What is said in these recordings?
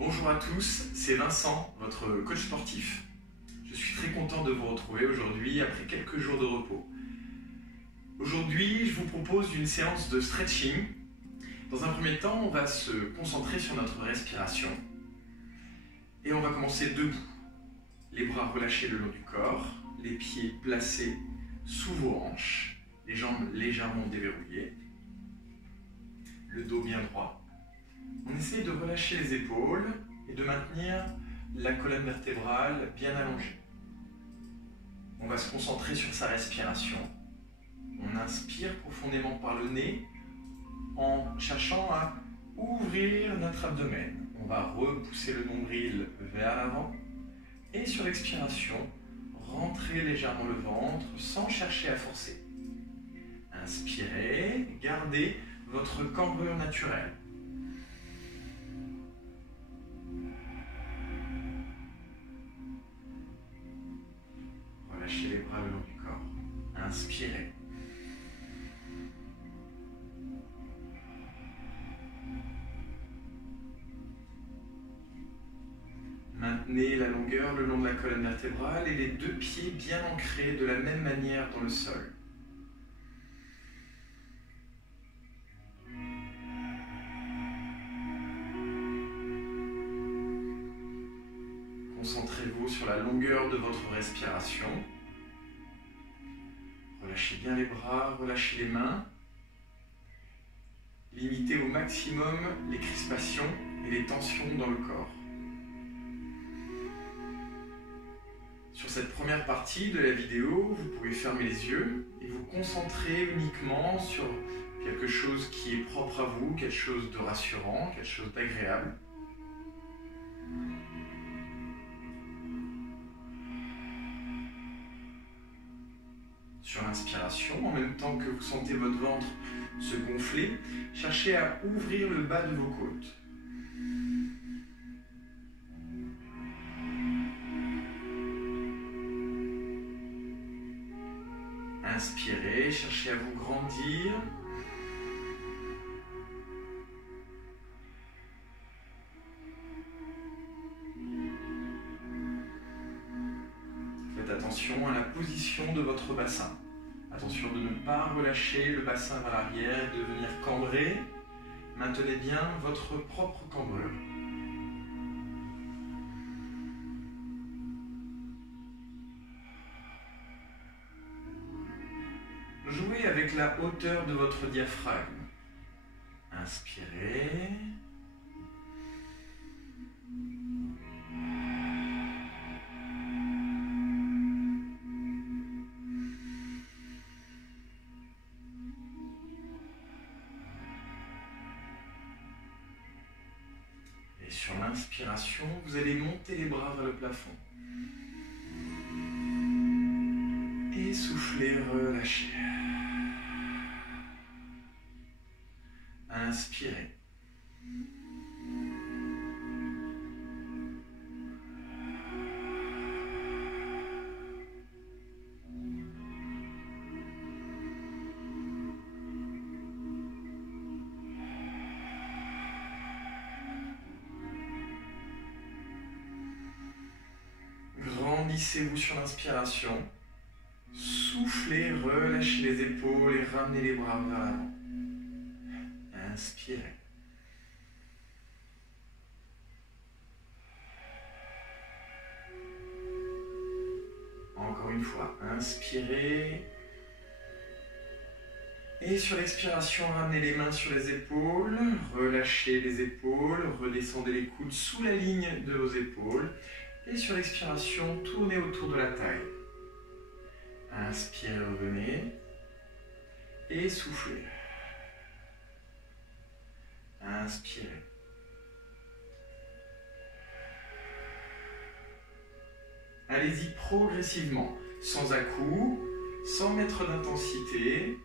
Bonjour à tous, c'est Vincent, votre coach sportif. Je suis très content de vous retrouver aujourd'hui après quelques jours de repos. Aujourd'hui, je vous propose une séance de stretching. Dans un premier temps, on va se concentrer sur notre respiration. Et on va commencer debout. Les bras relâchés le long du corps, les pieds placés sous vos hanches, les jambes légèrement déverrouillées, le dos bien droit. On essaye de relâcher les épaules et de maintenir la colonne vertébrale bien allongée. On va se concentrer sur sa respiration. On inspire profondément par le nez en cherchant à ouvrir notre abdomen. On va repousser le nombril vers l'avant et sur l'expiration, rentrer légèrement le ventre sans chercher à forcer. Inspirez, gardez votre cambrure naturelle. Relâchez les bras le long du corps. Inspirez. Maintenez la longueur le long de la colonne vertébrale et les deux pieds bien ancrés de la même manière dans le sol. Concentrez-vous sur la longueur de votre respiration. Relâchez bien les bras, relâchez les mains. Limitez au maximum les crispations et les tensions dans le corps. Sur cette première partie de la vidéo, vous pouvez fermer les yeux et vous concentrer uniquement sur quelque chose qui est propre à vous, quelque chose de rassurant, quelque chose d'agréable. Sur l'inspiration, en même temps que vous sentez votre ventre se gonfler, cherchez à ouvrir le bas de vos côtes. Inspirez, cherchez à vous grandir. Faites attention à la position de votre bassin. Attention de ne pas relâcher le bassin vers l'arrière et de venir cambrer. Maintenez bien votre propre cambrure. Jouez avec la hauteur de votre diaphragme. Inspirez. Et sur l'inspiration, vous allez monter les bras vers le plafond. Et soufflez, relâchez. Inspirez. Grandissez-vous sur l'inspiration. Soufflez, relâchez les épaules et ramenez les bras vers l'avant. Inspirez. Encore une fois, inspirez. Et sur l'expiration, ramenez les mains sur les épaules, relâchez les épaules, redescendez les coudes sous la ligne de vos épaules. Et sur l'expiration, tournez autour de la taille. Inspirez, revenez. Et soufflez. Inspirez. Allez-y progressivement, sans à-coups, sans mettre d'intensité.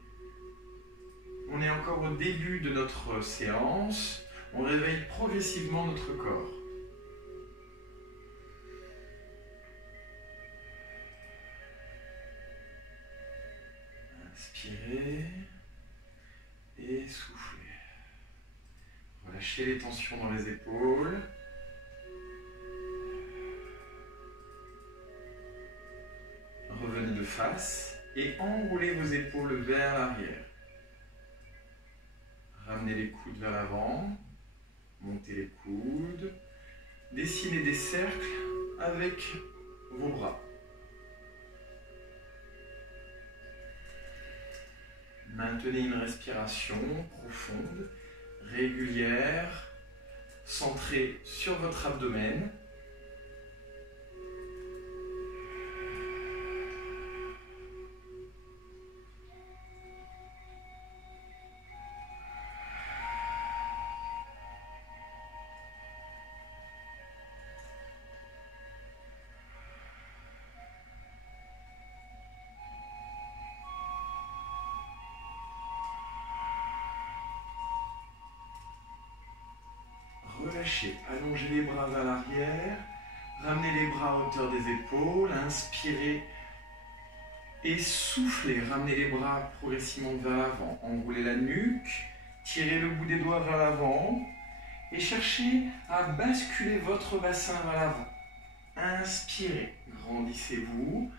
On est encore au début de notre séance. On réveille progressivement notre corps. Inspirez et soufflez. Relâchez les tensions dans les épaules. face et enroulez vos épaules vers l'arrière. Ramenez les coudes vers l'avant, montez les coudes, dessinez des cercles avec vos bras. Maintenez une respiration profonde, régulière, centrée sur votre abdomen. Relâchez, allongez les bras vers l'arrière, ramenez les bras à hauteur des épaules, inspirez et soufflez, ramenez les bras progressivement vers l'avant, enroulez la nuque, tirez le bout des doigts vers l'avant et cherchez à basculer votre bassin vers l'avant. Inspirez, grandissez-vous,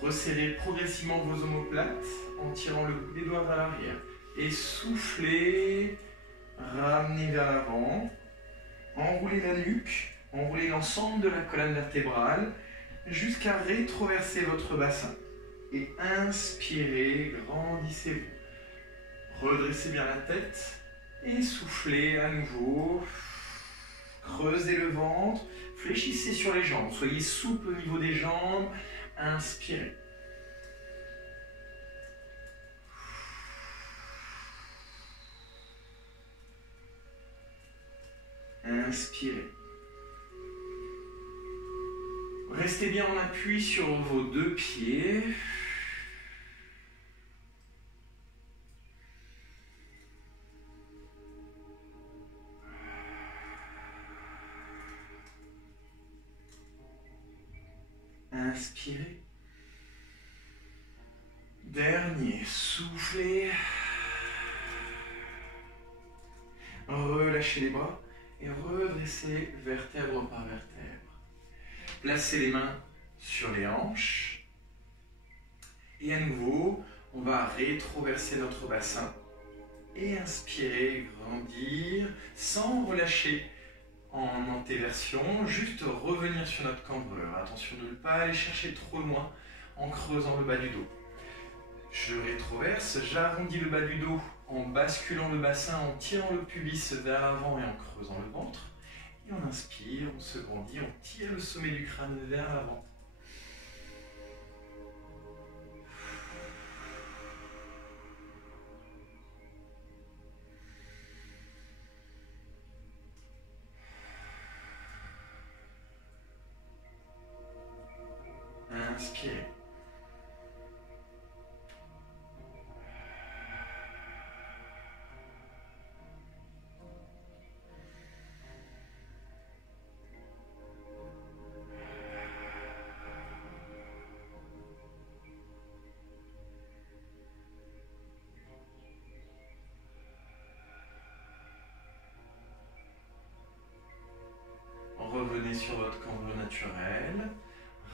resserrez progressivement vos omoplates en tirant le bout des doigts vers l'arrière et soufflez. Ramenez vers l'avant, enroulez la nuque, enroulez l'ensemble de la colonne vertébrale jusqu'à rétroverser votre bassin. Et inspirez, grandissez-vous. Redressez bien la tête et soufflez à nouveau. Creusez le ventre, fléchissez sur les jambes, soyez souple au niveau des jambes. Inspirez. Inspirez. Restez bien en appui sur vos deux pieds. Inspirez. Dernier, soufflez. Relâchez les bras. Et redressez vertèbre par vertèbre. Placez les mains sur les hanches. Et à nouveau, on va rétroverser notre bassin. Et inspirer, grandir, sans relâcher en antéversion. Juste revenir sur notre cambrure. Attention de ne pas aller chercher trop loin en creusant le bas du dos. Je rétroverse, j'arrondis le bas du dos en basculant le bassin, en tirant le pubis vers l'avant et en creusant le ventre. Et on inspire, on se grandit, on tire le sommet du crâne vers l'avant. Inspirez. Revenez sur votre cambrure naturelle.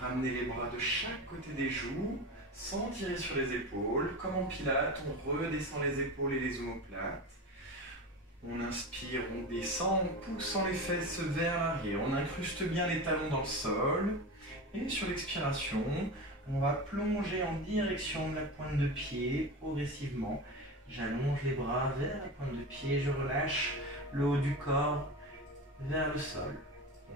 Ramenez les bras de chaque côté des joues, sans tirer sur les épaules. Comme en pilates, on redescend les épaules et les omoplates. On inspire, on descend, en poussant les fesses vers l'arrière. On incruste bien les talons dans le sol. Et sur l'expiration, on va plonger en direction de la pointe de pied, progressivement. J'allonge les bras vers la pointe de pied, je relâche le haut du corps vers le sol.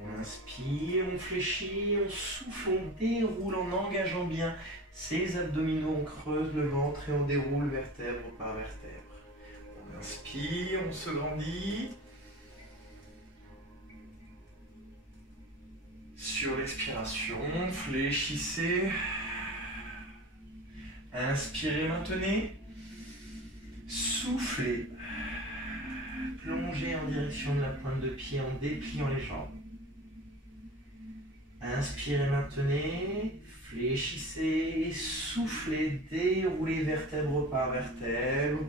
On inspire, on fléchit, on souffle, on déroule en engageant bien ses abdominaux, on creuse le ventre et on déroule vertèbre par vertèbre. On inspire, on se grandit. Sur l'expiration, fléchissez. Inspirez, maintenez. Soufflez. Plongez en direction de la pointe de pied en dépliant les jambes. Inspirez, maintenez, fléchissez, soufflez, déroulez vertèbre par vertèbre.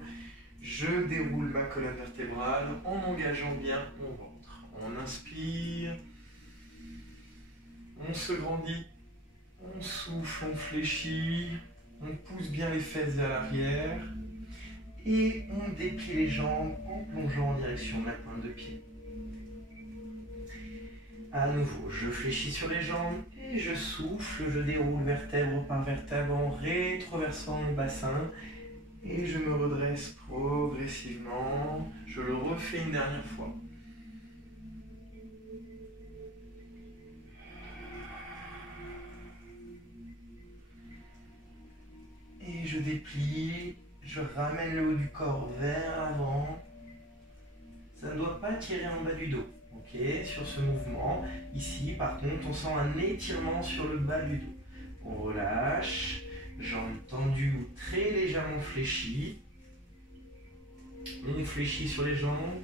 Je déroule ma colonne vertébrale en engageant bien mon ventre. On inspire, on se grandit, on On souffle, on fléchit, on pousse bien les fesses vers l'arrière et on déplie les jambes en plongeant en direction de la pointe de pied. À nouveau, je fléchis sur les jambes et je souffle, je déroule vertèbre par vertèbre en rétroversant mon bassin et je me redresse progressivement. Je le refais une dernière fois. Et je déplie, je ramène le haut du corps vers l'avant. Ça ne doit pas tirer en bas du dos. Ok, sur ce mouvement. Ici, par contre, on sent un étirement sur le bas du dos. On relâche, jambes tendues ou très légèrement fléchies. On fléchit sur les jambes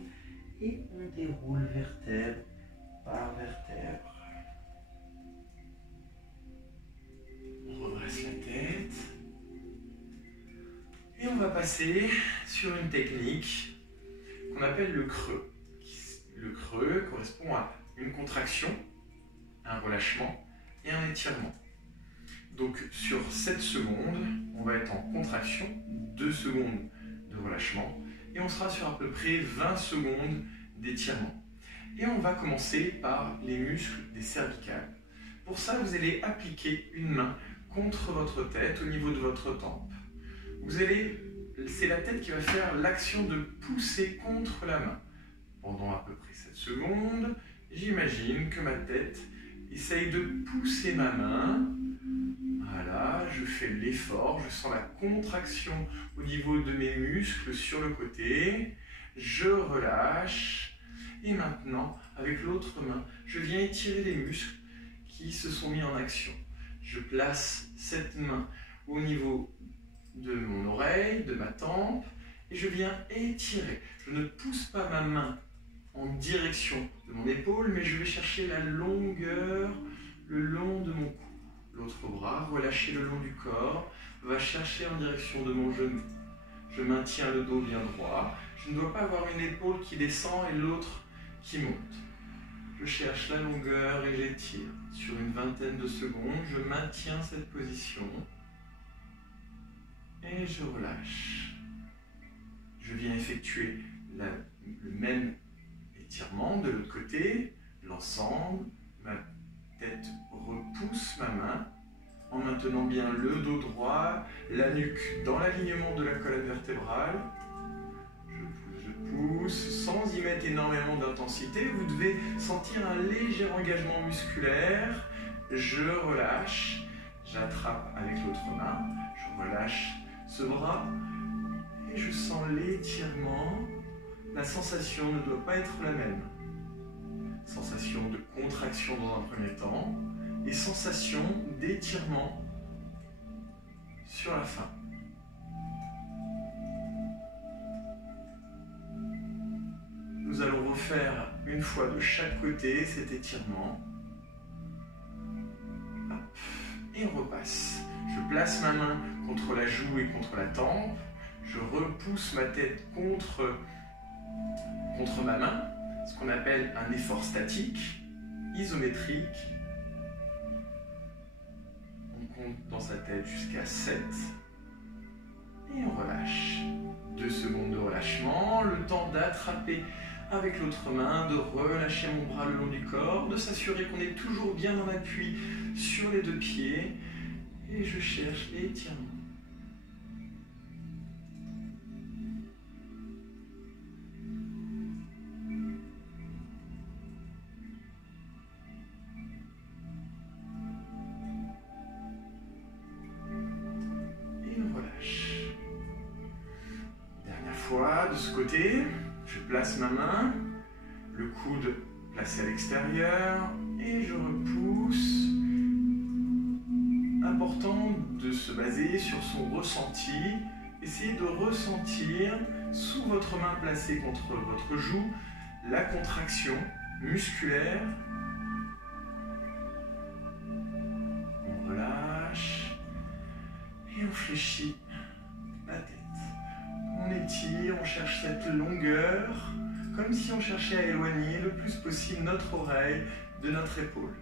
et on déroule vertèbre par vertèbre. On redresse la tête. Et on va passer sur une technique qu'on appelle le creux. Le creux correspond à une contraction, un relâchement et un étirement. Donc sur 7 secondes, on va être en contraction, 2 secondes de relâchement et on sera sur à peu près 20 secondes d'étirement. Et on va commencer par les muscles des cervicales. Pour ça, vous allez appliquer une main contre votre tête au niveau de votre tempe. C'est la tête qui va faire l'action de pousser contre la main. Pendant à peu près 7 secondes, j'imagine que ma tête essaye de pousser ma main. Voilà, je fais l'effort, je sens la contraction au niveau de mes muscles sur le côté. Je relâche. Et maintenant, avec l'autre main, je viens étirer les muscles qui se sont mis en action. Je place cette main au niveau de mon oreille, de ma tempe, et je viens étirer. Je ne pousse pas ma main en direction de mon épaule, mais je vais chercher la longueur le long de mon cou. L'autre bras, relâché le long du corps, va chercher en direction de mon genou. Je maintiens le dos bien droit. Je ne dois pas avoir une épaule qui descend et l'autre qui monte. Je cherche la longueur et j'étire. Sur une vingtaine de secondes, je maintiens cette position. Et je relâche. Je viens effectuer le même étirement de l'autre côté, l'ensemble. Ma tête repousse ma main en maintenant bien le dos droit, la nuque dans l'alignement de la colonne vertébrale. Je pousse sans y mettre énormément d'intensité. Vous devez sentir un léger engagement musculaire. Je relâche. J'attrape avec l'autre main. Je relâche ce bras et je sens l'étirement. La sensation ne doit pas être la même. Sensation de contraction dans un premier temps et sensation d'étirement sur la fin. Nous allons refaire une fois de chaque côté cet étirement. Hop. Et on repasse. Je place ma main contre la joue et contre la tempe. Je repousse ma tête contre ma main, ce qu'on appelle un effort statique, isométrique. On compte dans sa tête jusqu'à 7. Et on relâche. 2 secondes de relâchement, le temps d'attraper avec l'autre main, de relâcher mon bras le long du corps, de s'assurer qu'on est toujours bien en appui sur les 2 pieds. Et je cherche l'étirement. Et on relâche. Dernière fois, de ce côté, je place ma main, le coude placé à l'extérieur, et je repousse. Important de se baser sur son ressenti. Essayez de ressentir sous votre main placée contre votre joue la contraction musculaire. On relâche et on fléchit la tête. On étire, on cherche cette longueur, comme si on cherchait à éloigner le plus possible notre oreille de notre épaule.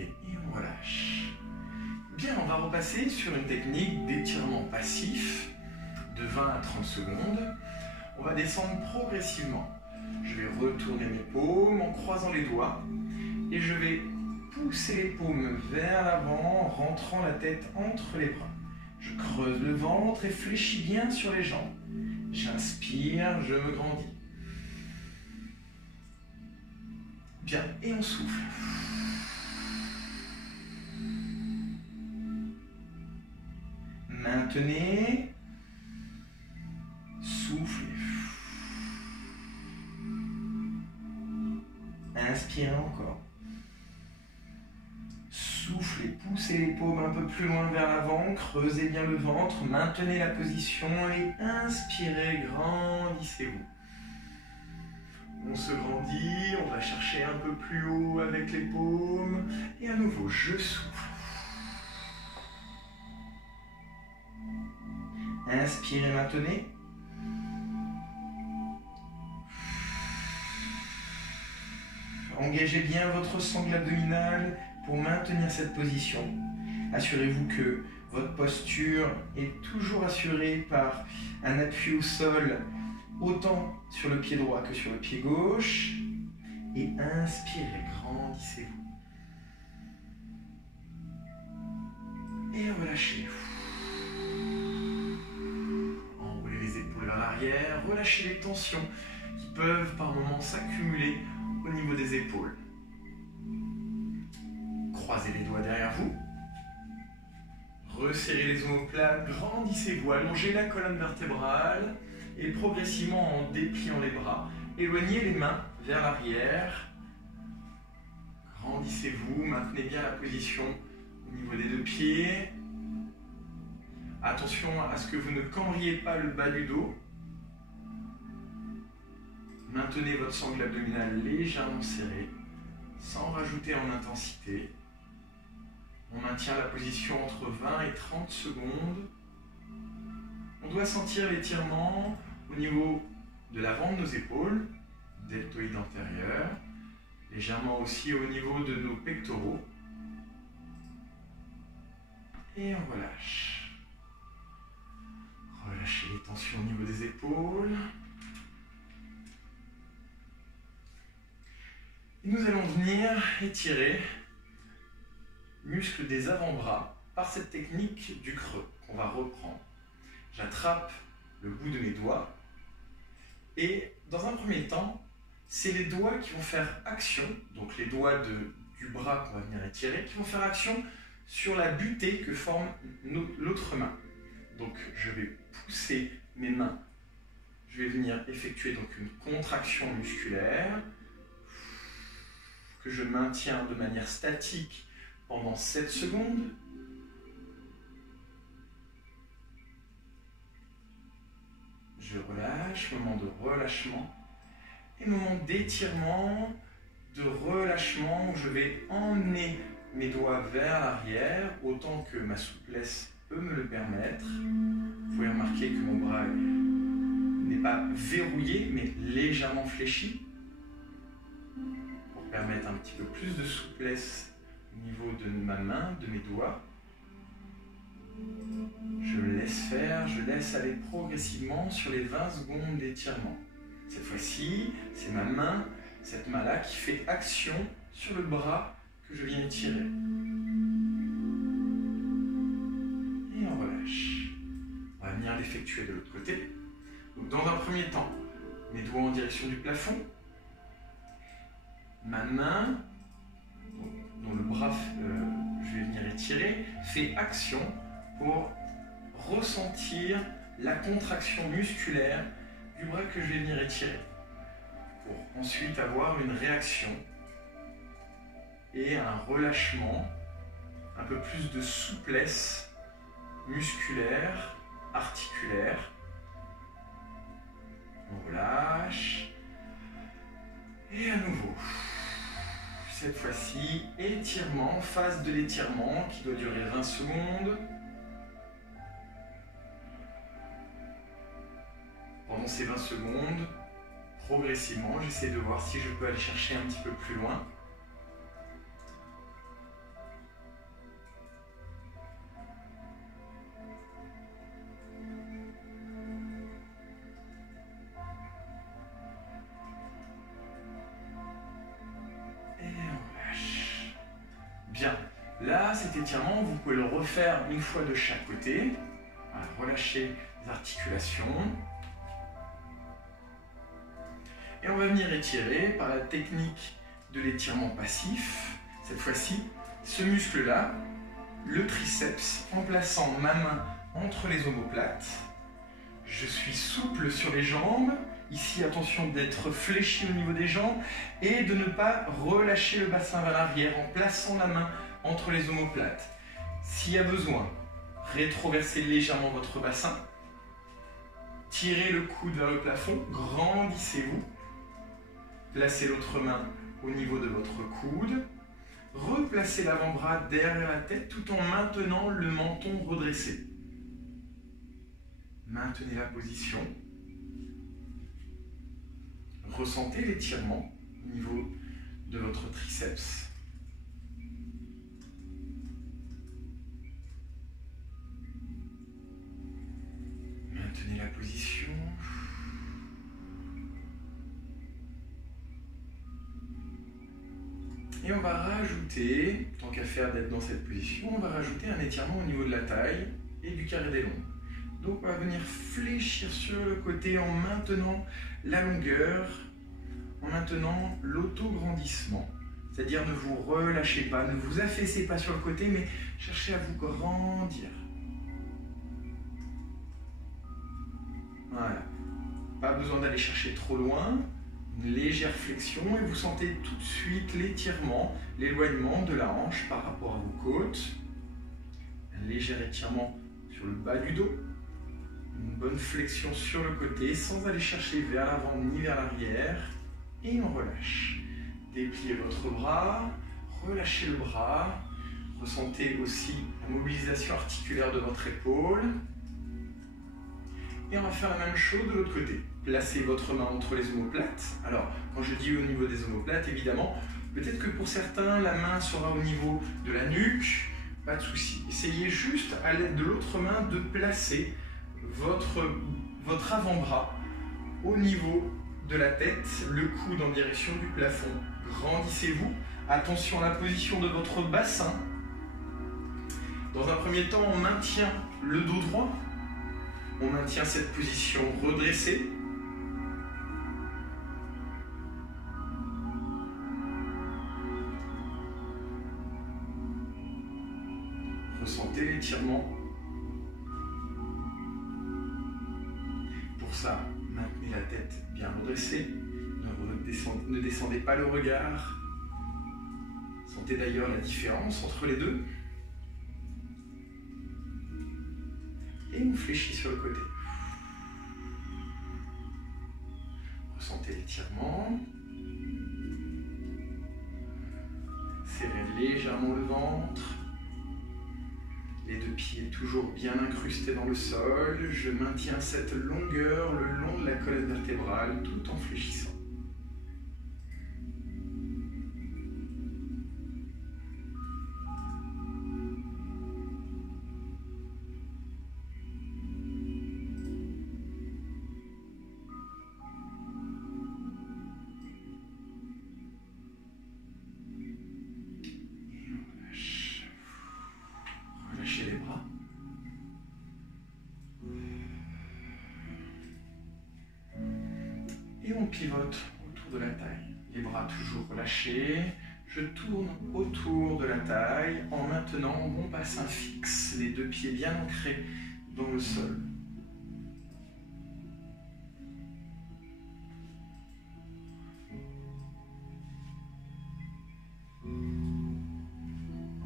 et on relâche. Bien, on va repasser sur une technique d'étirement passif de 20 à 30 secondes. On va descendre progressivement. Je vais retourner mes paumes en croisant les doigts et je vais pousser les paumes vers l'avant en rentrant la tête entre les bras. Je creuse le ventre et fléchis bien sur les jambes. J'inspire, je me grandis. Bien, et on souffle. Maintenez. Soufflez. Inspirez encore. Soufflez, poussez les paumes un peu plus loin vers l'avant, creusez bien le ventre, maintenez la position et inspirez, grandissez-vous. On se grandit, on va chercher un peu plus haut avec les paumes et à nouveau, je souffle. Inspirez, maintenez. Engagez bien votre sangle abdominale pour maintenir cette position. Assurez-vous que votre posture est toujours assurée par un appui au sol, autant sur le pied droit que sur le pied gauche. Et inspirez, grandissez-vous. Et relâchez. Enroulez les épaules vers l'arrière, relâchez les tensions qui peuvent par moments s'accumuler au niveau des épaules. Croisez les doigts derrière vous. Resserrez les omoplates, grandissez-vous, allongez la colonne vertébrale et progressivement en dépliant les bras, éloignez les mains vers l'arrière. Grandissez-vous, maintenez bien la position au niveau des deux pieds. Attention à ce que vous ne cambriez pas le bas du dos. Maintenez votre sangle abdominale légèrement serrée, sans rajouter en intensité. On maintient la position entre 20 et 30 secondes. On doit sentir l'étirement au niveau de l'avant de nos épaules, deltoïde antérieur, légèrement aussi au niveau de nos pectoraux. Et on relâche. Relâchez les tensions au niveau des épaules. Et nous allons venir étirer muscles des avant-bras par cette technique du creux qu'on va reprendre. J'attrape le bout de mes doigts et dans un premier temps, c'est les doigts qui vont faire action, donc les doigts du bras qu'on va venir étirer, qui vont faire action sur la butée que forme l'autre main. Donc je vais pousser mes mains, je vais venir effectuer donc une contraction musculaire que je maintiens de manière statique pendant 7 secondes. Je relâche, moment de relâchement et moment d'étirement, de relâchement où je vais emmener mes doigts vers l'arrière autant que ma souplesse peut me le permettre. Vous pouvez remarquer que mon bras n'est pas verrouillé mais légèrement fléchi pour permettre un petit peu plus de souplesse au niveau de ma main, de mes doigts. Je me laisse faire, je laisse aller progressivement sur les 20 secondes d'étirement. Cette fois-ci, c'est ma main, cette main-là qui fait action sur le bras que je viens étirer. Et on relâche. On va venir l'effectuer de l'autre côté. Donc, dans un premier temps, mes doigts en direction du plafond. Ma main, dont le bras je vais venir étirer, fait action pour ressentir la contraction musculaire du bras que je vais venir étirer. Pour ensuite avoir une réaction et un relâchement, un peu plus de souplesse musculaire, articulaire. On relâche. Et à nouveau. Cette fois-ci, étirement, phase de l'étirement qui doit durer 20 secondes. Pendant ces 20 secondes, progressivement, j'essaie de voir si je peux aller chercher un petit peu plus loin. Là, cet étirement, vous pouvez le refaire une fois de chaque côté. Voilà, relâchez les articulations. Et on va venir étirer par la technique de l'étirement passif. Cette fois-ci, ce muscle-là, le triceps, en plaçant ma main entre les omoplates. Je suis souple sur les jambes. Ici, attention d'être fléchi au niveau des jambes et de ne pas relâcher le bassin vers l'arrière en plaçant la main entre les omoplates. S'il y a besoin, rétroversez légèrement votre bassin. Tirez le coude vers le plafond, grandissez-vous. Placez l'autre main au niveau de votre coude. Replacez l'avant-bras derrière la tête tout en maintenant le menton redressé. Maintenez la position. Ressentez l'étirement au niveau de votre triceps. Maintenez la position. Et on va rajouter, tant qu'à faire d'être dans cette position, on va rajouter un étirement au niveau de la taille et du carré des lombes. Donc on va venir fléchir sur le côté en maintenant la longueur, en maintenant l'autograndissement. C'est-à-dire ne vous relâchez pas, ne vous affaissez pas sur le côté, mais cherchez à vous grandir. Voilà. Pas besoin d'aller chercher trop loin. Une légère flexion et vous sentez tout de suite l'étirement, l'éloignement de la hanche par rapport à vos côtes. Un léger étirement sur le bas du dos. Une bonne flexion sur le côté sans aller chercher vers l'avant ni vers l'arrière. Et on relâche. Dépliez votre bras, relâchez le bras. Ressentez aussi la mobilisation articulaire de votre épaule. Et on va faire la même chose de l'autre côté. Placez votre main entre les omoplates. Alors, quand je dis au niveau des omoplates, évidemment, peut-être que pour certains, la main sera au niveau de la nuque. Pas de souci. Essayez juste, à l'aide de l'autre main, de placer votre avant-bras au niveau de la tête, le coude en direction du plafond. Grandissez-vous. Attention à la position de votre bassin. Dans un premier temps, on maintient le dos droit. On maintient cette position redressée. Ressentez l'étirement. Pour ça, maintenez la tête bien redressée. Ne descendez pas le regard. Sentez d'ailleurs la différence entre les deux. Et on fléchit sur le côté. Ressentez l'étirement. Serrez légèrement le ventre. Les deux pieds toujours bien incrustés dans le sol. Je maintiens cette longueur le long de la colonne vertébrale tout en fléchissant. Et on pivote autour de la taille. Les bras toujours relâchés. Je tourne autour de la taille en maintenant mon bassin fixe. Les deux pieds bien ancrés dans le sol.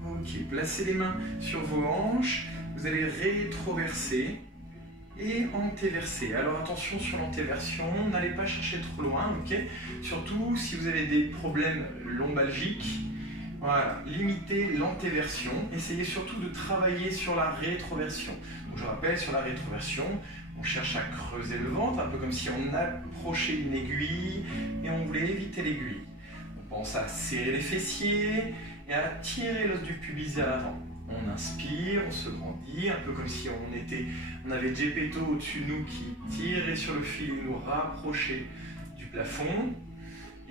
Ok, placez les mains sur vos hanches. Vous allez rétroverser et antéverser. Alors attention sur l'antéversion, n'allez pas chercher trop loin, ok? Surtout si vous avez des problèmes lombalgiques. Voilà, limitez l'antéversion. Essayez surtout de travailler sur la rétroversion. Donc je rappelle, sur la rétroversion, on cherche à creuser le ventre, un peu comme si on approchait une aiguille et on voulait éviter l'aiguille. On pense à serrer les fessiers et à tirer l'os du pubis vers l'avant. On inspire, on se grandit, un peu comme si on avait Geppetto au-dessus de nous qui tirait sur le fil et nous rapprochait du plafond.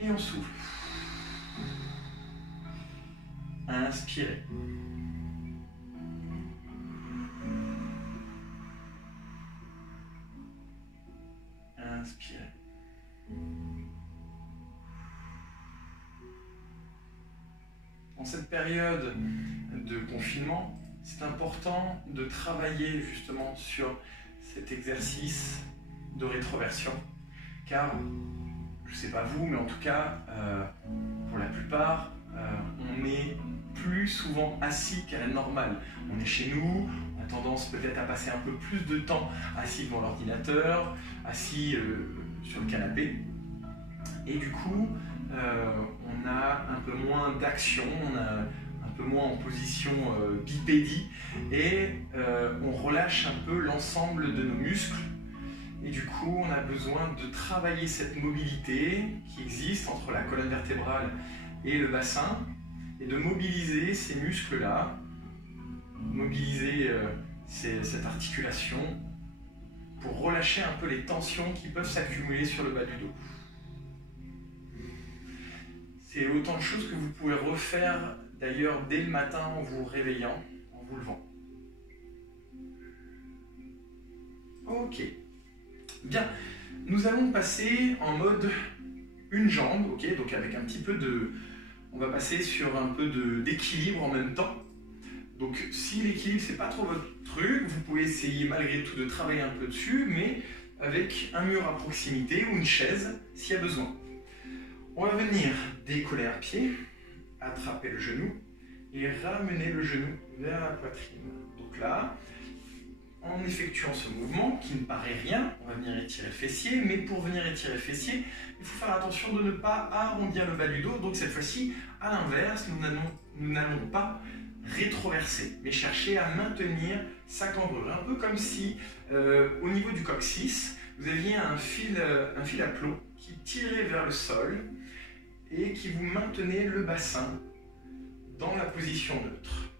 Et on souffle. Inspirez. inspirez. En cette période de confinement, c'est important de travailler justement sur cet exercice de rétroversion, car, je ne sais pas vous, mais en tout cas, pour la plupart, on est plus souvent assis qu'à la normale. On est chez nous, on a tendance peut-être à passer un peu plus de temps assis devant l'ordinateur, assis sur le canapé, et du coup, on a un peu moins d'action, on a un peu moins en position bipédie, et on relâche un peu l'ensemble de nos muscles. Et du coup, on a besoin de travailler cette mobilité qui existe entre la colonne vertébrale et le bassin, et de mobiliser ces muscles-là, mobiliser cette articulation pour relâcher un peu les tensions qui peuvent s'accumuler sur le bas du dos. C'est autant de choses que vous pouvez refaire d'ailleurs dès le matin en vous réveillant, en vous levant. Ok. Bien, nous allons passer en mode une jambe, ok, donc avec un petit peu de... On va passer sur un peu d'équilibre en même temps. Donc si l'équilibre c'est pas trop votre truc, vous pouvez essayer malgré tout de travailler un peu dessus, mais avec un mur à proximité ou une chaise s'il y a besoin. On va venir décoller un pied, attraper le genou et ramener le genou vers la poitrine. Donc là, en effectuant ce mouvement qui ne paraît rien, on va venir étirer le fessier, mais pour venir étirer le fessier, il faut faire attention de ne pas arrondir le bas du dos. Donc cette fois-ci, à l'inverse, nous n'allons pas rétroverser, mais chercher à maintenir sa cambrure. Un peu comme si, au niveau du coccyx, vous aviez un fil à plomb qui tirait vers le sol et qui vous maintenait le bassin dans la position neutre.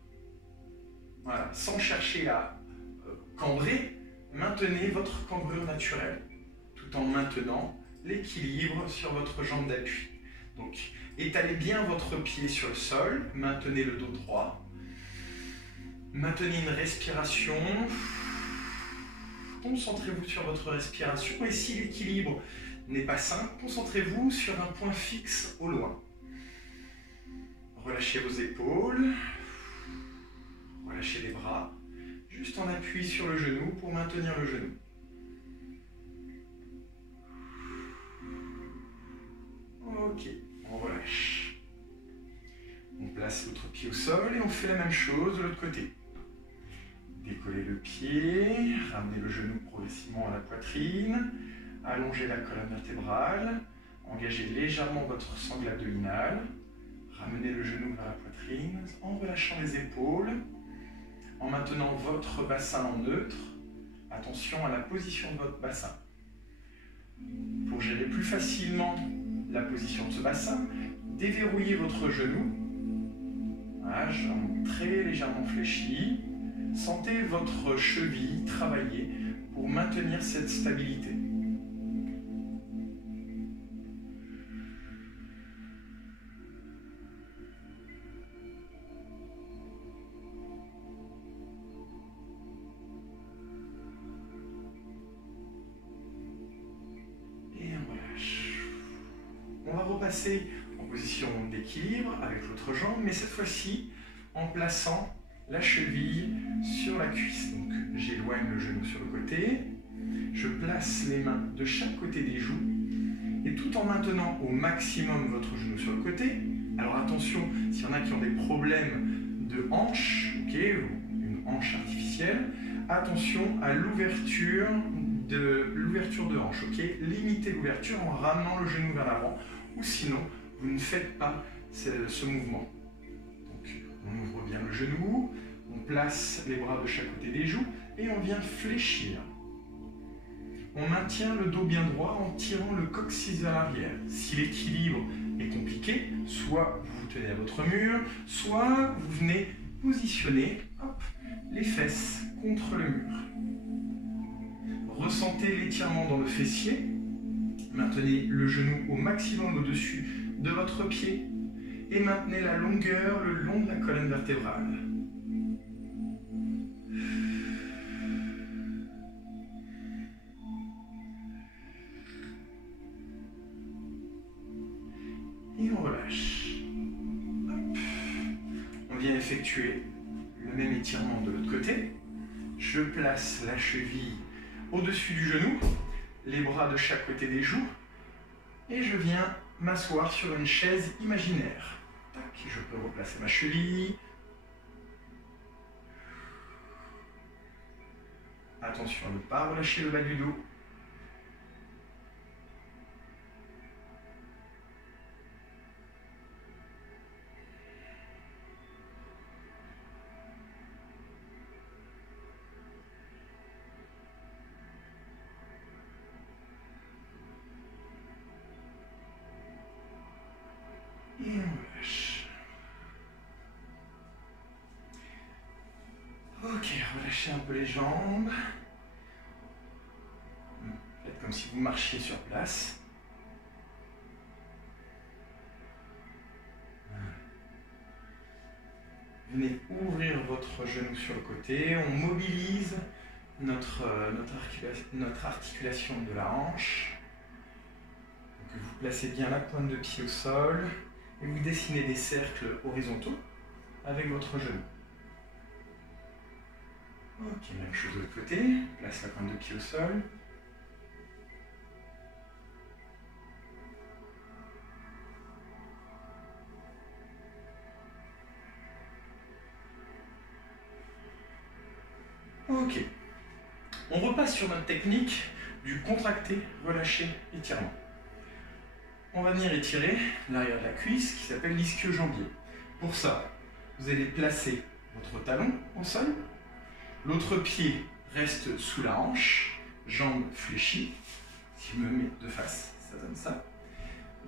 Voilà, sans chercher à cambrer, maintenez votre cambrure naturelle, tout en maintenant l'équilibre sur votre jambe d'appui. Donc, étalez bien votre pied sur le sol, maintenez le dos droit, maintenez une respiration, concentrez-vous sur votre respiration, et si l'équilibre n'est pas sain, concentrez-vous sur un point fixe au loin. Relâchez vos épaules, relâchez les bras, juste en appui sur le genou pour maintenir le genou. Ok, on relâche. On place l'autre pied au sol et on fait la même chose de l'autre côté. Décollez le pied, ramenez le genou progressivement à la poitrine, allongez la colonne vertébrale, engagez légèrement votre sangle abdominale, ramenez le genou vers la poitrine en relâchant les épaules, en maintenant votre bassin en neutre. Attention à la position de votre bassin. Pour gérer plus facilement la position de ce bassin, déverrouillez votre genou, voilà, jambe très légèrement fléchie. Sentez votre cheville travailler pour maintenir cette stabilité. Et on relâche. On va repasser en position d'équilibre avec l'autre jambe, mais cette fois-ci en plaçant la cheville sur la cuisse. Donc j'éloigne le genou sur le côté, je place les mains de chaque côté des joues, et tout en maintenant au maximum votre genou sur le côté. Alors attention, s'il y en a qui ont des problèmes de hanche, ok, ou une hanche artificielle, attention à l'ouverture de hanche, ok. Limitez l'ouverture en ramenant le genou vers l'avant, ou sinon vous ne faites pas ce mouvement. On ouvre bien le genou, on place les bras de chaque côté des joues et on vient fléchir. On maintient le dos bien droit en tirant le coccyx vers l'arrière. Si l'équilibre est compliqué, soit vous vous tenez à votre mur, soit vous venez positionner les fesses contre le mur. Ressentez l'étirement dans le fessier. Maintenez le genou au maximum au-dessus de votre pied. Et maintenez la longueur le long de la colonne vertébrale. Et on relâche. Hop. On vient effectuer le même étirement de l'autre côté. Je place la cheville au-dessus du genou, les bras de chaque côté des joues, et je viens m'asseoir sur une chaise imaginaire. Tac, je peux replacer ma cheville. Attention à ne pas relâcher le bas du dos. Et on relâche. Ok, relâchez un peu les jambes. Faites comme si vous marchiez sur place. Venez ouvrir votre genou sur le côté. On mobilise notre articulation de la hanche. Donc vous placez bien la pointe de pied au sol. Et vous dessinez des cercles horizontaux avec votre genou. Ok, même chose de l'autre côté. Place la pointe de pied au sol. Ok. On repasse sur notre technique du contracté, relâché, étirement. On va venir étirer l'arrière de la cuisse qui s'appelle l'ischio-jambier. Pour ça, vous allez placer votre talon au sol. L'autre pied reste sous la hanche, jambe fléchie. Si je me mets de face, ça donne ça.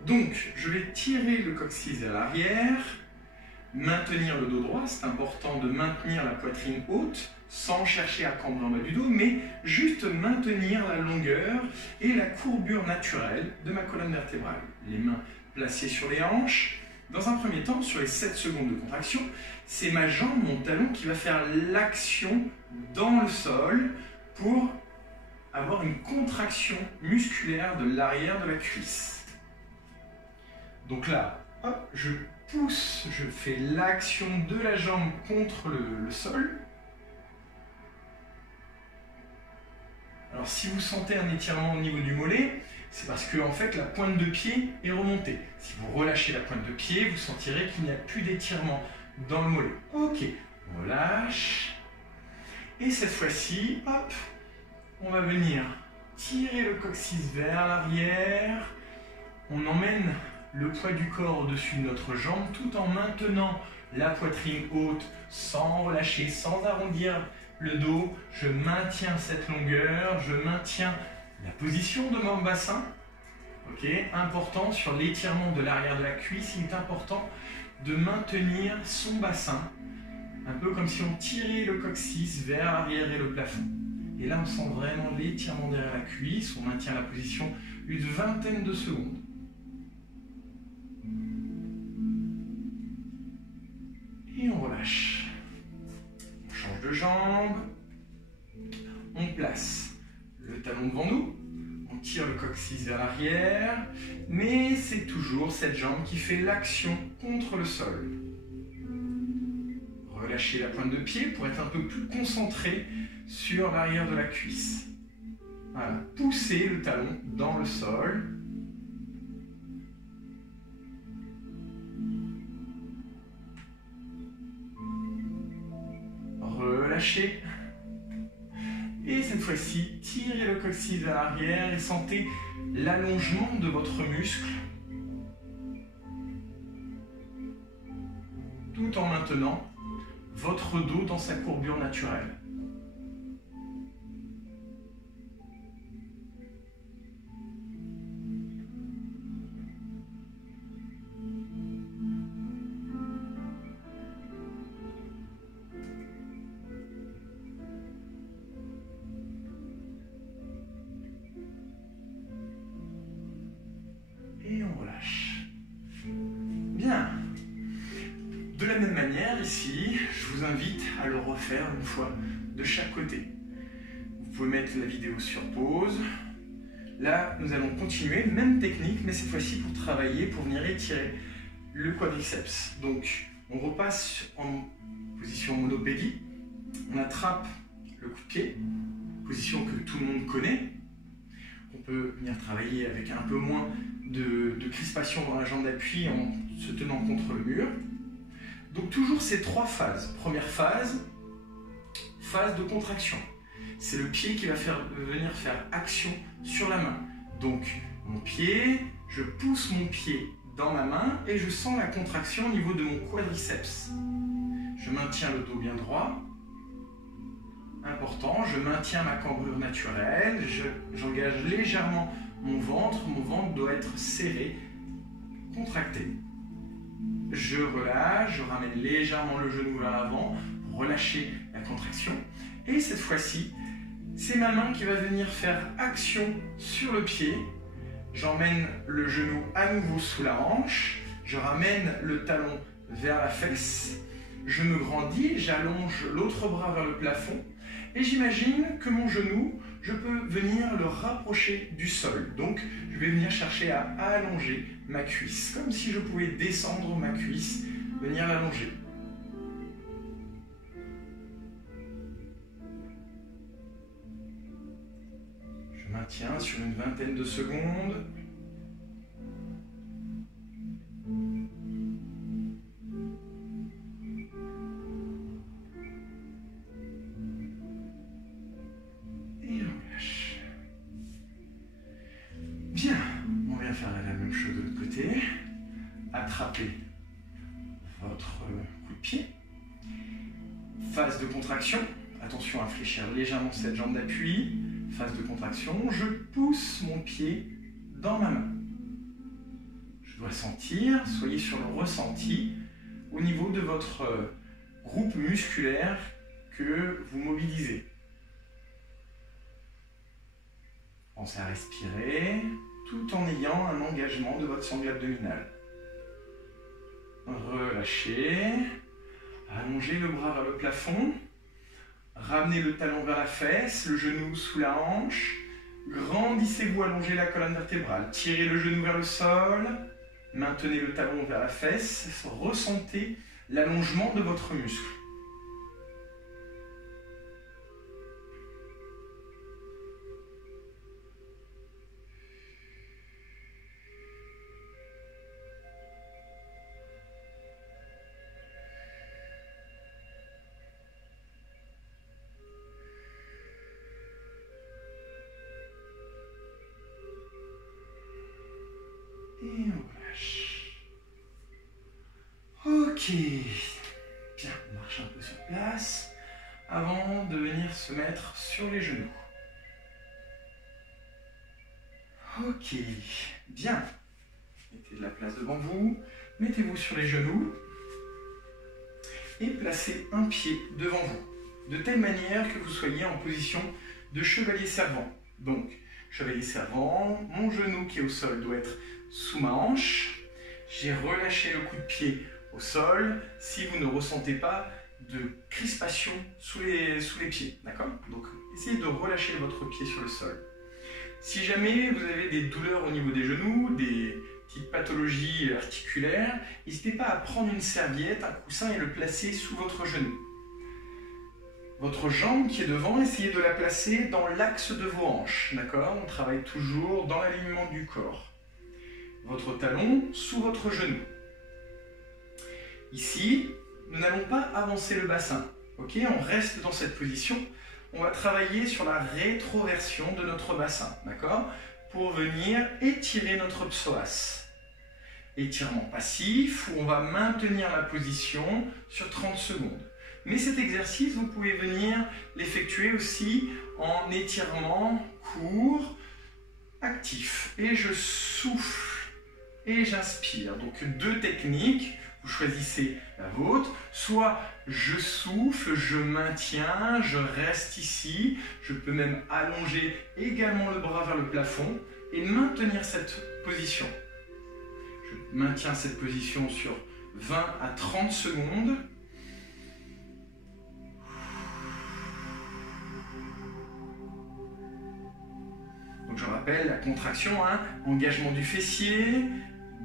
Donc, je vais tirer le coccyx vers l'arrière, maintenir le dos droit. C'est important de maintenir la poitrine haute, sans chercher à cambrer en bas du dos, mais juste maintenir la longueur et la courbure naturelle de ma colonne vertébrale. Les mains placées sur les hanches. Dans un premier temps, sur les 7 secondes de contraction, c'est ma jambe, mon talon, qui va faire l'action dans le sol pour avoir une contraction musculaire de l'arrière de la cuisse. Donc là, hop, je pousse, je fais l'action de la jambe contre le sol. Alors si vous sentez un étirement au niveau du mollet, c'est parce que en fait la pointe de pied est remontée. Si vous relâchez la pointe de pied, vous sentirez qu'il n'y a plus d'étirement dans le mollet. Ok, on relâche. Et cette fois-ci, hop, on va venir tirer le coccyx vers l'arrière. On emmène le poids du corps au-dessus de notre jambe tout en maintenant la poitrine haute sans relâcher, sans arrondir le dos. Je maintiens cette longueur, je maintiens la position de mon bassin. Ok, important sur l'étirement de l'arrière de la cuisse, il est important de maintenir son bassin, un peu comme si on tirait le coccyx vers l'arrière et le plafond. Et là, on sent vraiment l'étirement derrière la cuisse, on maintient la position une vingtaine de secondes. Et on relâche. On change de jambe. On place le talon devant nous. On tire le coccyx vers l'arrière. Mais c'est toujours cette jambe qui fait l'action contre le sol. Relâchez la pointe de pied pour être un peu plus concentré sur l'arrière de la cuisse. Voilà. Poussez le talon dans le sol. Relâchez. Et cette fois-ci, tirez le coccyx vers l'arrière et sentez l'allongement de votre muscle. Tout en maintenant votre dos dans sa courbure naturelle. Et on relâche. Bien. De la même manière, ici, je vous invite à le refaire une fois de chaque côté. Vous pouvez mettre la vidéo sur pause, Là, nous allons continuer, même technique, mais cette fois-ci pour travailler, pour venir étirer le quadriceps. Donc, on repasse en position monopédie, on attrape le coup de pied, position que tout le monde connaît. On peut venir travailler avec un peu moins de crispation dans la jambe d'appui en se tenant contre le mur. Donc toujours ces 3 phases. Première phase, phase de contraction. C'est le pied qui va venir faire action sur la main. Donc mon pied, je pousse mon pied dans ma main et je sens la contraction au niveau de mon quadriceps. Je maintiens le dos bien droit. Important, je maintiens ma cambrure naturelle, j'engage légèrement mon ventre doit être serré, contracté. Je relâche, je ramène légèrement le genou vers l'avant pour relâcher la contraction. Et cette fois-ci, c'est ma main qui va venir faire action sur le pied. J'emmène le genou à nouveau sous la hanche, je ramène le talon vers la fesse, je me grandis, j'allonge l'autre bras vers le plafond. Et j'imagine que mon genou, je peux venir le rapprocher du sol. Donc, je vais venir chercher à allonger ma cuisse, comme si je pouvais descendre ma cuisse, venir l'allonger. Je maintiens sur une vingtaine de secondes. Bien, on vient faire la même chose de l'autre côté. Attrapez votre coup de pied. Phase de contraction. Attention à fléchir légèrement cette jambe d'appui. Phase de contraction. Je pousse mon pied dans ma main. Je dois sentir, soyez sur le ressenti au niveau de votre groupe musculaire que vous mobilisez. Pensez à respirer tout en ayant un engagement de votre sangle abdominale. Relâchez, allongez le bras vers le plafond, ramenez le talon vers la fesse, le genou sous la hanche, grandissez-vous, allongez la colonne vertébrale, tirez le genou vers le sol, maintenez le talon vers la fesse, ressentez l'allongement de votre muscle. Et on relâche. Ok. Bien, on marche un peu sur place avant de venir se mettre sur les genoux. Ok. Bien. Mettez de la place devant vous. Mettez-vous sur les genoux. Et placez un pied devant vous. De telle manière que vous soyez en position de chevalier servant. Donc, chevalier servant, mon genou qui est au sol doit être sous ma hanche, j'ai relâché le coup de pied au sol, si vous ne ressentez pas de crispation sous les pieds, d'accord? Donc essayez de relâcher votre pied sur le sol. Si jamais vous avez des douleurs au niveau des genoux, des petites pathologies articulaires, n'hésitez pas à prendre une serviette, un coussin et le placer sous votre genou. Votre jambe qui est devant, essayez de la placer dans l'axe de vos hanches, d'accord? On travaille toujours dans l'alignement du corps. Votre talon sous votre genou. Ici, nous n'allons pas avancer le bassin. Ok, on reste dans cette position. On va travailler sur la rétroversion de notre bassin, d'accord? Pour venir étirer notre psoas. Étirement passif, où on va maintenir la position sur 30 secondes. Mais cet exercice, vous pouvez venir l'effectuer aussi en étirement court, actif. Et je souffle. Et j'inspire. Donc 2 techniques, vous choisissez la vôtre. Soit je souffle, je maintiens, je reste ici. Je peux même allonger également le bras vers le plafond et maintenir cette position. Je maintiens cette position sur 20 à 30 secondes. Donc je rappelle rappelle la contraction, hein, engagement du fessier,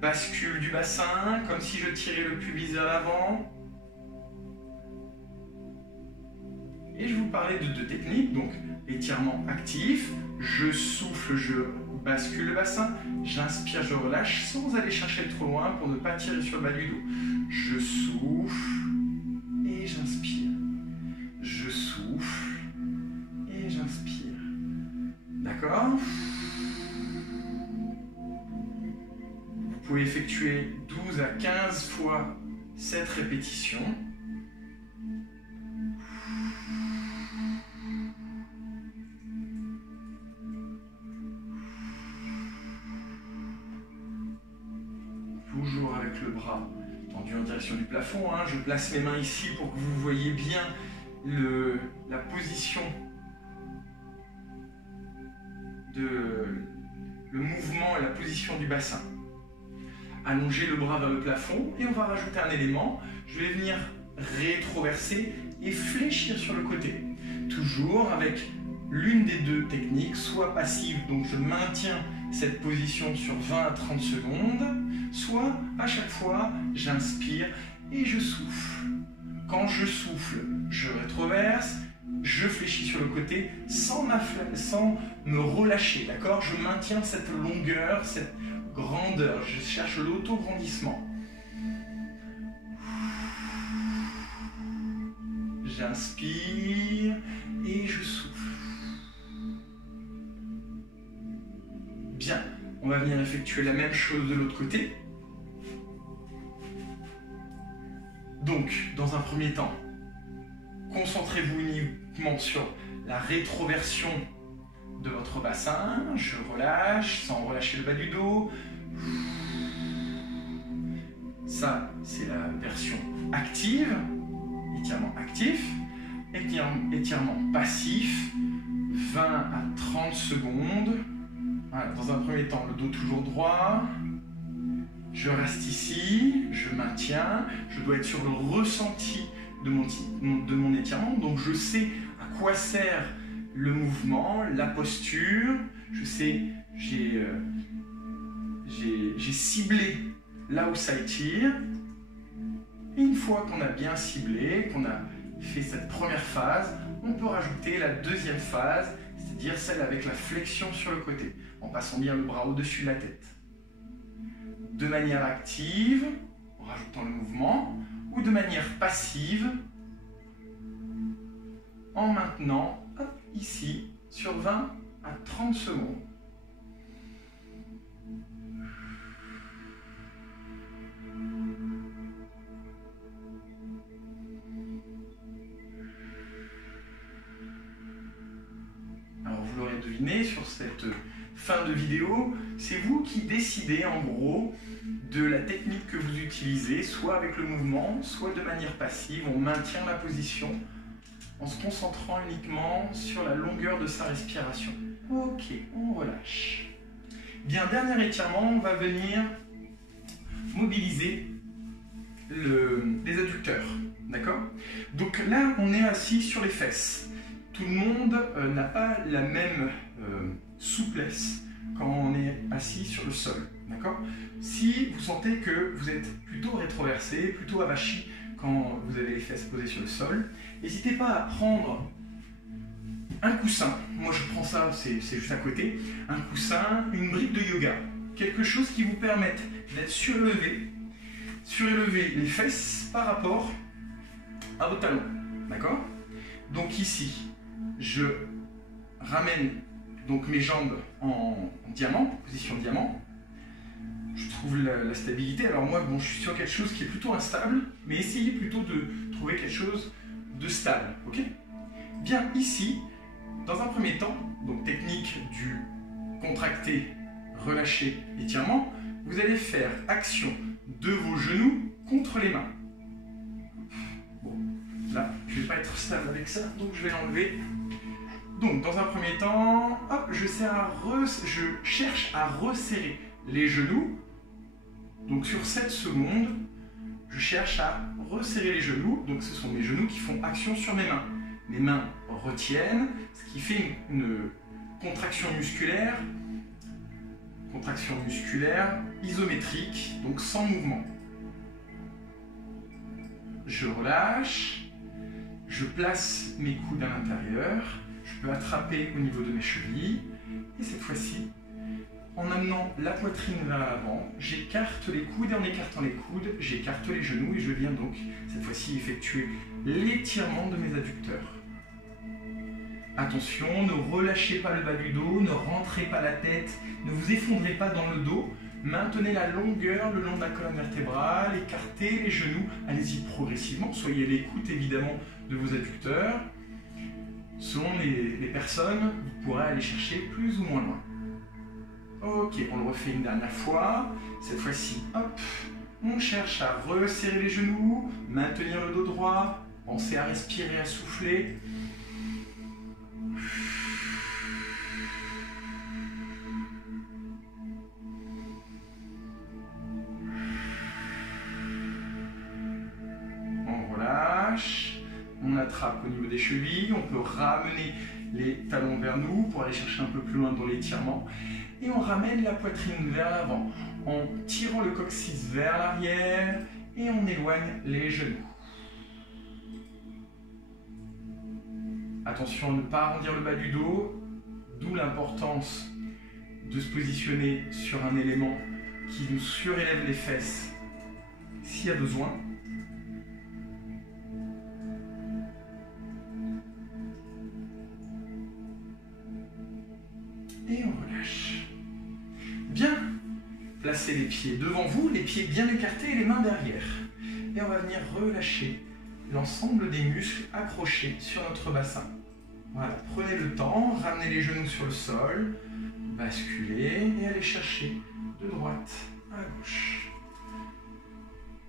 bascule du bassin, comme si je tirais le pubis vers l'avant. Et je vous parlais de deux techniques, donc étirement actif, je souffle, je bascule le bassin, j'inspire, je relâche sans aller chercher trop loin pour ne pas tirer sur le bas du dos. Je souffle et j'inspire. Je souffle et j'inspire. D'accord ? Vous pouvez effectuer 12 à 15 fois cette répétition. Toujours avec le bras tendu en direction du plafond. Hein. Je place mes mains ici pour que vous voyez bien la position le mouvement et la position du bassin. Allongez le bras vers le plafond et on va rajouter un élément. Je vais venir rétroverser et fléchir sur le côté. Toujours avec l'une des deux techniques, soit passive, donc je maintiens cette position sur 20 à 30 secondes, soit à chaque fois, j'inspire et je souffle. Quand je souffle, je rétroverse, je fléchis sur le côté sans me relâcher, d'accord ? Je maintiens cette longueur, cette grandeur, je cherche l'auto-grandissement. J'inspire et je souffle. Bien, on va venir effectuer la même chose de l'autre côté. Donc, dans un premier temps, concentrez-vous uniquement sur la rétroversion de votre bassin. Je relâche sans relâcher le bas du dos. Ça, c'est la version active, étirement actif. Étirement passif, 20 à 30 secondes. Voilà, dans un premier temps, le dos toujours droit. Je reste ici, je maintiens. Je dois être sur le ressenti de mon étirement. Donc je sais à quoi sert le mouvement, la posture. Je sais, j'ai ciblé là où ça étire. Et une fois qu'on a bien ciblé, qu'on a fait cette première phase, on peut rajouter la deuxième phase, c'est-à-dire celle avec la flexion sur le côté, en passant bien le bras au-dessus de la tête. De manière active, en rajoutant le mouvement, ou de manière passive, en maintenant, hop, ici, sur 20 à 30 secondes. Alors vous l'aurez deviné, sur cette fin de vidéo, c'est vous qui décidez en gros de la technique que vous utilisez, soit avec le mouvement, soit de manière passive. On maintient la position en se concentrant uniquement sur la longueur de sa respiration. Ok, on relâche. Bien, dernier étirement, on va venir mobiliser les adducteurs. D'accord ? Donc là, on est assis sur les fesses. Tout le monde n'a pas la même souplesse quand on est assis sur le sol. D'accord ? Si vous sentez que vous êtes plutôt rétroversé, plutôt avachi quand vous avez les fesses posées sur le sol, n'hésitez pas à prendre un coussin. Moi je prends ça, c'est juste à côté. Un coussin, une brique de yoga. Quelque chose qui vous permette d'être surélevé les fesses par rapport à vos talons. D'accord ? Donc ici, je ramène donc mes jambes en diamant, position diamant. Je trouve la stabilité. Alors moi, bon, je suis sur quelque chose qui est plutôt instable, mais essayez plutôt de trouver quelque chose de stable. Ok ? Bien, ici, dans un premier temps, donc technique du contracté, relâché, étirement, vous allez faire action de vos genoux contre les mains. Bon, là, je ne vais pas être stable avec ça, donc je vais l'enlever. Donc, dans un premier temps, hop, je cherche à resserrer les genoux. Donc, sur 7 secondes, je cherche à resserrer les genoux. Donc, ce sont mes genoux qui font action sur mes mains. Mes mains retiennent, ce qui fait une contraction musculaire Contraction musculaire isométrique, donc sans mouvement. Je relâche, je place mes coudes à l'intérieur, je peux attraper au niveau de mes chevilles, et cette fois-ci, en amenant la poitrine vers l'avant, j'écarte les coudes, et en écartant les coudes, j'écarte les genoux, et je viens donc, cette fois-ci, effectuer l'étirement de mes adducteurs. Attention, ne relâchez pas le bas du dos, ne rentrez pas la tête, ne vous effondrez pas dans le dos, maintenez la longueur le long de la colonne vertébrale, écartez les genoux, allez-y progressivement, soyez à l'écoute évidemment de vos adducteurs. Selon les personnes, vous pourrez aller chercher plus ou moins loin. Ok, on le refait une dernière fois. Cette fois-ci, hop, on cherche à resserrer les genoux, maintenir le dos droit, pensez à respirer, à souffler. On relâche, on attrape au niveau des chevilles, on peut ramener les talons vers nous pour aller chercher un peu plus loin dans l'étirement. Et on ramène la poitrine vers l'avant en tirant le coccyx vers l'arrière et on éloigne les genoux. Attention à ne pas arrondir le bas du dos, d'où l'importance de se positionner sur un élément qui nous surélève les fesses s'il y a besoin. Et on relâche. Bien. Placez les pieds devant vous, les pieds bien écartés et les mains derrière. Et on va venir relâcher l'ensemble des muscles accrochés sur notre bassin. Voilà, prenez le temps, ramenez les genoux sur le sol, basculez et allez chercher de droite à gauche.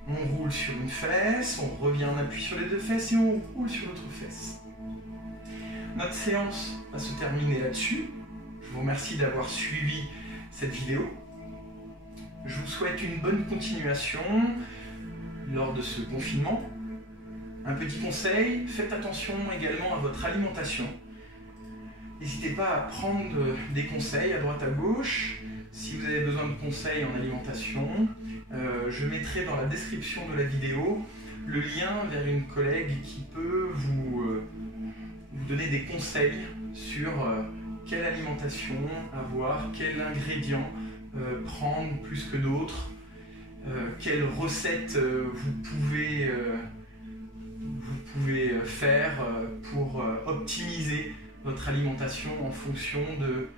On roule sur une fesse, on revient en appui sur les deux fesses et on roule sur l'autre fesse. Notre séance va se terminer là-dessus. Je vous remercie d'avoir suivi cette vidéo. Je vous souhaite une bonne continuation lors de ce confinement. Un petit conseil, faites attention également à votre alimentation. N'hésitez pas à prendre des conseils à droite à gauche. Si vous avez besoin de conseils en alimentation, je mettrai dans la description de la vidéo le lien vers une collègue qui peut vous donner des conseils sur quelle alimentation avoir, quel ingrédient prendre plus que d'autres, quelles recettes vous pouvez faire pour optimiser votre alimentation en fonction de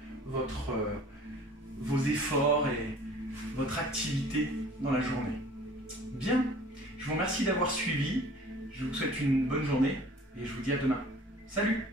vos efforts et votre activité dans la journée. Bien, je vous remercie d'avoir suivi, je vous souhaite une bonne journée et je vous dis à demain. Salut!